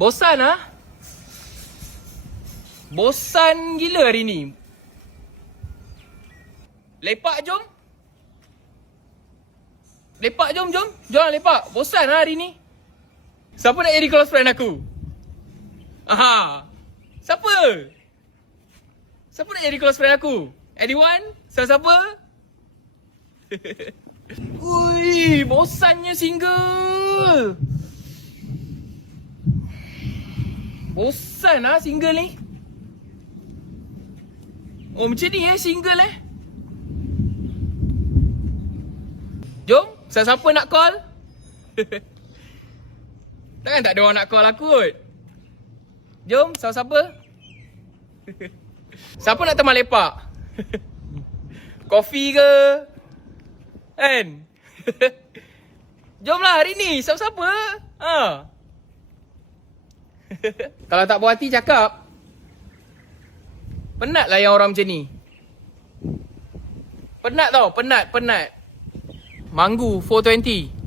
Bosan ah? Bosan gila hari ni. Lepak jom. Lepak jom. Jom lah lepak. Bosan lah hari ni. Siapa nak jadi close friend aku? Aha. Siapa? Siapa nak jadi close friend aku? Anyone? Siapa? Ui, bosannya single. Bosan lah single ni. Oh macam ni single Jom, siapa nak call? Takkan tak ada orang nak call aku kot. Jom, siapa? Siapa nak teman lepak? Kopi ke? Kan? Jomlah hari ni, siapa? Ha. Kalau tak puas hati cakap. Penat lah yang orang macam ni. Penat tau, penat. Manggu 420.